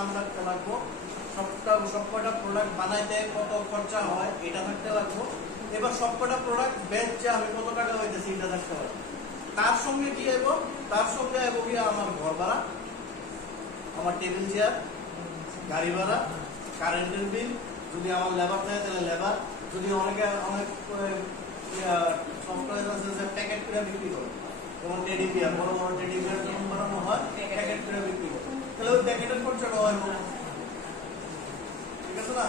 নাম রাখতে লাগবো, সবকটা প্রোডাক্ট বানাইতে কত খরচা হয় এটা থাকতে লাগবো। এবার সবকটা প্রোডাক্ট বেচে আমি কত টাকা হইতেছি এটা থাকতে লাগবো। তার সঙ্গে কি আইব? তার সঙ্গে আইব গিয়ে আমার ঘর ভাড়া, আমার টেবিল চেয়ার, গাড়ি ভাড়া, কারেন্টের বিল, যদি আমার লেবার থাকে তাহলে লেবার, যদি অনেক সফটওয়্যার আছে যে প্যাকেট করে বিক্রি করে, যেমন টেডি বিয়ার, বড় বড় টেডি বিয়ার যখন বানানো হয় প্যাকেট করে বিক্রি করে, তাহলে ওই প্যাকেটের খরচাটা হয়, ঠিক আছে না?